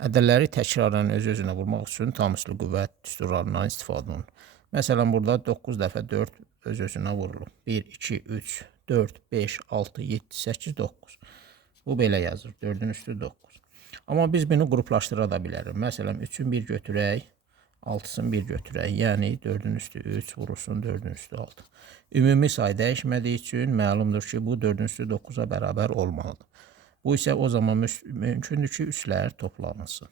Ədədləri təkrarən öz-özünə vurmaq üçün tam üslü qüvvət düsturlarından istifadə olunur. Məsələn, burada 9 dəfə 4 öz-özünə vurulur. 1, 2, 3, 4, 5, 6, 7, 8, 9. Bu belə yazır. 4-ün üstü 9. Amma biz bunu qruplaşdıra da bilərik. Məsələn, 3-ün 1 götürək, 6-sını 1 götürək. Yəni 4-ün üstü 3 vurulsun 4-ün üstü 6. Ümumi say dəyişmədiyi üçün məlumdur ki, bu 4-ün üstü 9-a bərabər olmalıdır. Bu isə o zaman mümkündür ki, üslər toplansın.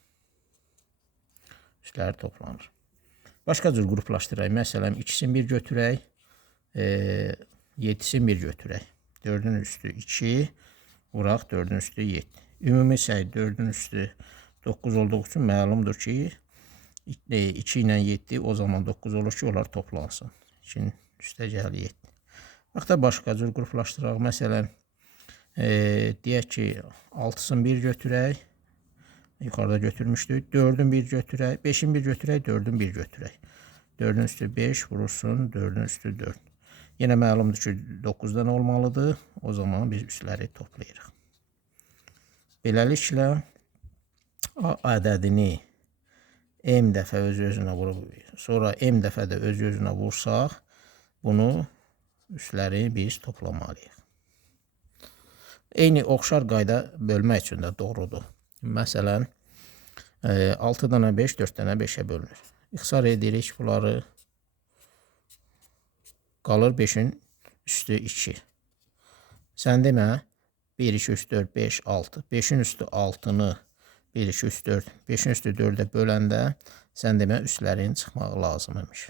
Üslər toplanır. Başqa cür qruplaşdıraq. Məsələn, 2-sini 1 götürək, 7-sini 1 götürək. 4-ün üstü 2, vuraq 4-ün üstü 7. Ümumi say 4-ün üstü 9 olduğu üçün məlumdur ki, 2 ilə 7 o zaman 9 olur ki, onlar toplansın. 2-nin üstə gəl 7. Bax da başqa cür qruplaşdıraq. Məsələn, deyək ki, 6-sını 1 götürək, yuxarıda götürmüşdük, 4-ün 1 götürək, 5-in 1 götürək, 4-ün 1 götürək. 4-ün üstü 5 vurursun, 4-ün üstü 4. Yenə məlumdur ki, 9-dan olmalıdır, o zaman biz üsləri toplayırıq. Beləliklə, A ədədini M dəfə öz-özünə vurub, sonra M dəfə də öz-özünə vursaq, bunu üsləri biz toplamalıyıq. Eyni oxşar qayda bölmək üçün də doğrudur. Məsələn, 6 dənə 5, 4 dənə 5-ə bölünür. İxtisar edirik bunları. Qalır 5-in üstü 2. Sən demə 1, 2, 3, 4, 5, 6. 5-in üstü 6-nı 1, 2, 3, 4, 5-in üstü 4-ə böləndə sən demə üslərin çıxmaq lazım imiş.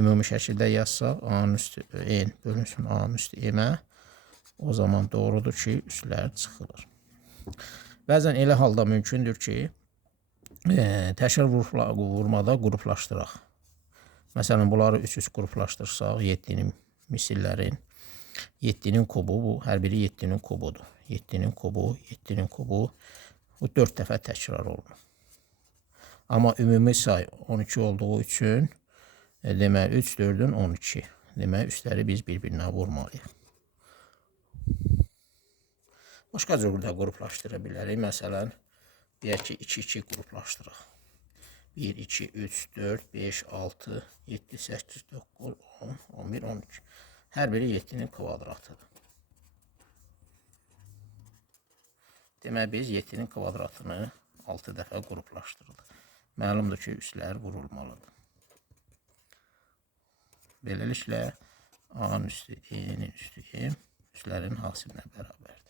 Ümumi şəkildə yazsaq, A-nın üstü N bölünsün A-nın üstü M-ə. O zaman doğrudur ki, üslər çıxılır. Bəzən elə halda mümkündür ki, təkrar vurmada qruplaşdıraq. Məsələn, bunları 3-3 qruplaşdırsaq, 7-nin misillərin, 7-nin kubu, bu hər biri 7-nin kubudur. 7-nin kubu, 7-nin kubu, bu 4 dəfə təkrar olunur. Amma ümumi say 12 olduğu üçün, demək 3, 4-ün 12. Demək, üsləri biz bir-birinə vurmalıyıq. Başqa cür da qruplaşdıra bilərik. Məsələn, deyək ki, 2-2 qruplaşdıraq. 1, 2, 3, 4, 5, 6, 7, 8, 9, 10, 11, 12. Hər biri 7-nin kvadratıdır. Demək, biz 7-nin kvadratını 6 dəfə qruplaşdırılır. Məlumdur ki, üslər vurulmalıdır. Beləliklə, A-nın üstü, E-nin üstü M üslərin hasilinə bərabərdir.